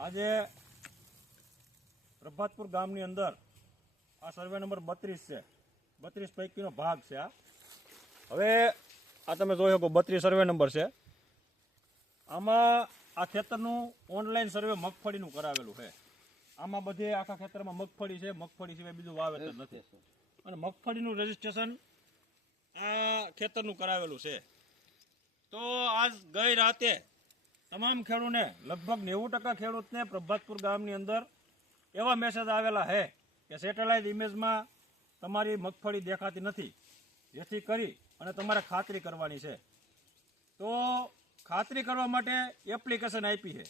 આજે પ્રભાતપુર ગામની અંદર આ સર્વે નંબર 32 છે. 32 પૈકીનો ભાગ છે આ. હવે આ તમે જોઈ શકો 32 સર્વે નંબર છે. આમાં આ ખેતરનું ઓનલાઈન સર્વે મગફળીનું કરાવેલું છે. આમાં બધે આખા ખેતરમાં મગફળી છે, મગફળી સિવાય બીજું વાવેતર નથી. અને મગફળીનું રજીસ્ટ્રેશન આ ખેતરનું કરાવેલું છે. તો આજ ગઈ રાતે તમામ ખેડૂતને લગભગ 90% ખેડૂતને પ્રભાતપુર ગામની અંદર એવા મેસેજ આવેલા છે કે સેટેલાઇટ ઇમેજમાં તમારી મગફળી દેખાતી નથી, જેથી કરી અને તમારે ખાતરી કરવાની છે. તો ખાતરી કરવા માટે એપ્લિકેશન આપી છે.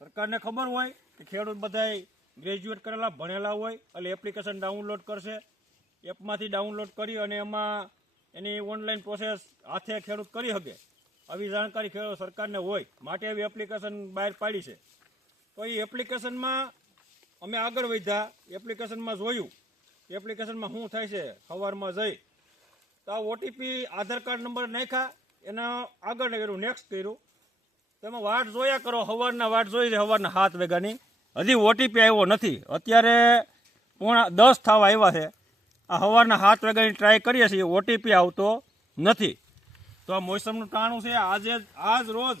સરકારને ખબર હોય કે ખેડૂત બધાય ગ્રેજ્યુએટ કરેલા ભણેલા હોય એટલે એપ્લિકેશન ડાઉનલોડ કરશે. એપમાંથી ડાઉનલોડ કરી અને એમાં એની ઓનલાઈન પ્રોસેસ હાથે ખેડૂત કરી શકે. આવી જાણકારી ખેડૂત સરકારને હોય માટે એવી એપ્લિકેશન બહાર પાડી છે. તો એ એપ્લિકેશનમાં અમે આગળ વધ્યા. એપ્લિકેશનમાં જોયું એપ્લિકેશનમાં શું થાય છે. સવારમાં જઈ તો આ ઓટીપી આધાર કાર્ડ નંબર નાખ્યા, એના આગળ કર્યું, નેક્સ્ટ કર્યું. તેમાં વાટ જોયા કરો, સવારના વાટ જોઈ છે, સવારના 7 વાગ્યાની. હજી ઓટીપી આવ્યો નથી. અત્યારે 9:45 થવા આવ્યા છે. આ સવારના 7 વાગ્યાની ટ્રાય કરીએ છીએ, ઓટીપી આવતો નથી. તો આ મોસમનું ટાણું છે. આજ રોજ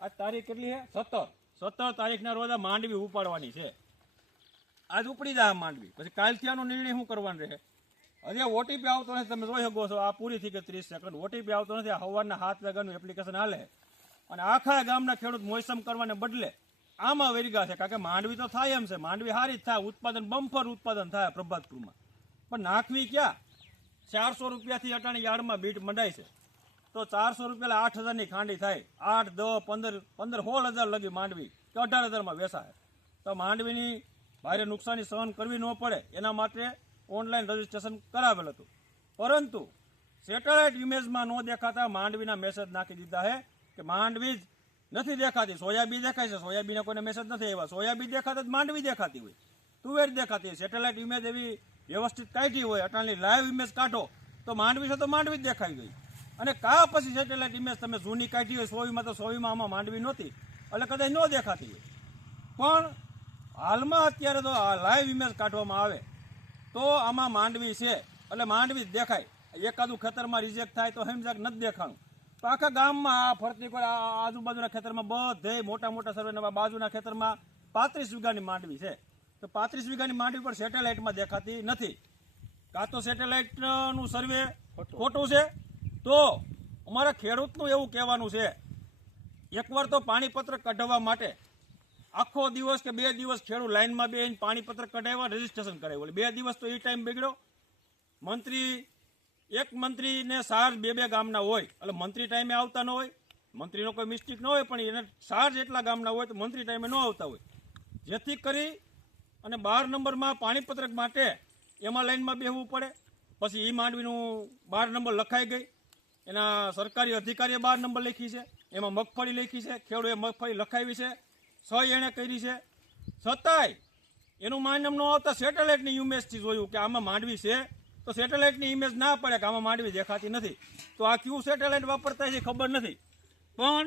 આ તારીખ કેટલી છે? 17 તારીખના રોજ આ માંડવી ઉપાડવાની છે. આજ ઉપડી જાય આ માંડવી, પછી કાલથી આનો નિર્ણય શું કરવાનો રહે. હજી ઓટીપી આવતો નથી. તમે જોઈ શકો છો આ પૂરી થઈ ગઈ 30 સેકન્ડ. ઓટીપી આવતો નથી. આ સવારના 7 વાગ્યાનું એપ્લિકેશન હાલે અને આખા ગામના ખેડૂત મોસમ કરવાને બદલે આમાં વેરગા છે. કારણ કે માંડવી તો થાય એમ છે, માંડવી સારી જ થાય, ઉત્પાદન બમ્પર ઉત્પાદન થાય પ્રભાતપુરમાં. પણ નાખવી ક્યાં? 400 રૂપિયાથી અટાણી યાર્ડમાં બીટ મંડાય છે. તો 400 રૂપિયા 8,000ની ખાંડી થાય. 8, 10, 15, 16,000 લગી માંડવી કે 18,000માં વેચાય. તો માંડવીની ભારે નુકસાની સહન કરવી ન પડે એના માટે ઓનલાઈન રજીસ્ટ્રેશન કરાવેલ હતું. પરંતુ સેટેલાઇટ ઇમેજમાં ન દેખાતા માંડવીના મેસેજ નાખી દીધા છે કે માંડવી જ નથી દેખાતી. સોયાબીન દેખાય છે, સોયાબીને કોઈને મેસેજ નથી આવ્યા. સોયાબીન દેખાતા જ માંડવી દેખાતી હોય, તુવેર દેખાતી હોય. સેટેલાઇટ ઇમેજ એવી વ્યવસ્થિત કાઢી હોય, અટાણની લાઈવ ઇમેજ કાઢો તો માંડવી છે તો માંડવી જ દેખાઈ ગઈ. અને કા પછી સેટેલાઇટ ઇમેજ તમે જૂની કાઢી હોય 100માં, તો 100માં આમાં માંડવી નહોતી એટલે કદાચ ન દેખાતી હોય. પણ હાલમાં અત્યારે તો આ લાઈવ ઇમેજ કાઢવામાં આવે તો આમાં માંડવી છે એટલે માંડવી જ દેખાય. એકાદું ખેતરમાં રિજેક્ટ થાય તો સમજાક નથી દેખાણું. તો આખા ગામમાં આ ફરતી કોઈ આજુબાજુના ખેતરમાં બધે મોટા મોટા સર્વે બાજુના ખેતરમાં 35 વીઘાની માંડવી છે. તો 35 વીઘાની માંડવી પણ સેટેલાઇટમાં દેખાતી નથી. કાં તો સેટેલાઇટનું સર્વે ખોટું છે. તો અમારા ખેડૂતનું એવું કહેવાનું છે, એકવાર તો પાણીપત્ર કઢાવવા માટે આખો દિવસ કે 2 દિવસ ખેડૂત લાઈનમાં બેસીને પાણીપત્ર કઢાવ્યા, રજીસ્ટ્રેશન કરાવ્યું. 2 દિવસ તો એ ટાઈમ બગડ્યો. એક મંત્રીને સાર 2 ગામના હોય એટલે મંત્રી ટાઈમે આવતા ન હોય. મંત્રીનો કોઈ મિસ્ટેક ન હોય, પણ એને સાર જેટલા ગામના હોય તો મંત્રી ટાઈમે ન આવતા હોય. જેથી કરી અને 12 નંબરમાં પાણીપત્રક માટે એમાં લાઈનમાં બેસવું પડે. પછી એ માંડવીનું 12 નંબર લખાઈ ગઈ. એના સરકારી અધિકારીએ 12 નંબર લખી છે, એમાં મગફળી લખી છે, ખેડૂએ મગફળી લખાવી છે, સહી એણે કરી છે. છતાંય એનું માન્યમ ન આવતા સેટેલાઇટની ઇમેજથી જોયું કે આમાં માંડવી છે, તો સેટેલાઇટની ઇમેજ ના પડે કે આમાં માંડવી દેખાતી નથી. તો આ ક્યુ સેટેલાઇટ વાપરતા છે ખબર નથી. પણ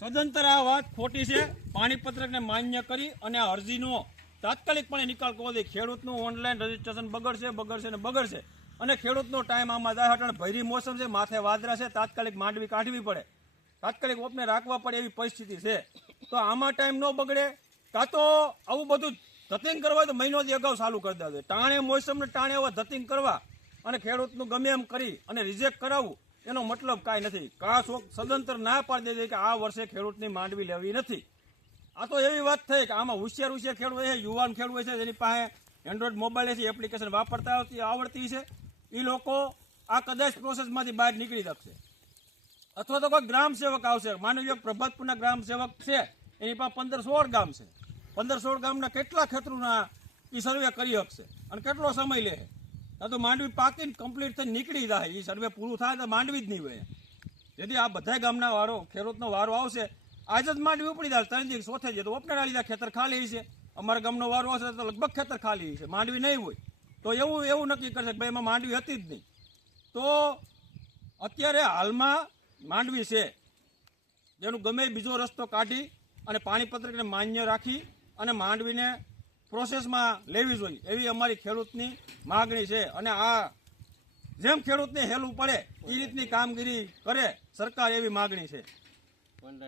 સદંતર આ વાત ખોટી છે. પાણીપત્રકને માન્ય કરી અને આ અરજીનો તાત્કાલિકપણે નિકાલ કરવો જોઈએ. ખેડૂતનું ઓનલાઈન રજીસ્ટ્રેશન બગડશે. અને ખેડૂતનો ટાઈમ આમાં જાય. હટણ ભૈરી મોસમ છે, માથે વાદળા છે, તાત્કાલિક માંડવી કાઢવી પડે, તાત્કાલિક ઓપને રાખવા પડે એવી પરિસ્થિતિ છે. તો આમાં ટાઈમ ન બગડે. કાં તો આવું બધું ધતિંગ કરવા હોય તો મહિનોથી અગાઉ ચાલુ કરી દેવા જોઈએ. ટાણે મોસમને ટાણે એવા ધતિંગ કરવા અને ખેડૂતનું ગમે એમ કરી અને રિજેક્ટ કરાવવું એનો મતલબ કાંઈ નથી. સદંતર ના પાડી દે કે આ વર્ષે ખેડૂતની માંડવી લેવી નથી. આ તો એવી વાત થઈ કે આમાં હોશિયાર ખેડૂત છે, યુવાન ખેડૂત છે, જેની પાસે એન્ડ્રોઈડ મોબાઈલ છે, એપ્લિકેશન વાપરતા આવડતી છે, એ લોકો આ કદાચ પ્રોસેસમાંથી બહાર નીકળી શકશે. અથવા તો કોઈ ગ્રામ સેવક આવશે. માની લો પ્રભાતપુરના ગ્રામ સેવક છે, એની પાસે 15-16 ગામ છે. 15-16 ગામના કેટલા ખેતરોના એ સર્વે કરી શકશે અને કેટલો સમય લે? તો માંડવી પાકીને કમ્પ્લીટ થઈને નીકળી જાય. એ સર્વે પૂરું થાય તો માંડવી જ નહીં હોય. જેથી આ બધા ગામના ખેડૂતનો વારો આવશે. આજ જ માંડવી ઉપડી જાય, 3 દિવસ ચોથે જાય તો ઓપને ડાળી ખેતર ખાલી છે. અમારા ગામનો વારો આવશે તો લગભગ ખેતર ખાલી છે, માંડવી નહીં હોય. તો એવું નક્કી કરશે કે ભાઈ એમાં માંડવી હતી જ નહીં. તો અત્યારે હાલમાં માંડવી છે, જેનું ગમે બીજો રસ્તો કાઢી અને પાણીપત્રકને માન્ય રાખી અને માંડવીને પ્રોસેસમાં લેવી જોઈએ એવી અમારી ખેડૂતની માગણી છે. અને આ જેમ ખેડૂતને હેલું પડે એ રીતની કામગીરી કરે સરકાર એવી માગણી છે.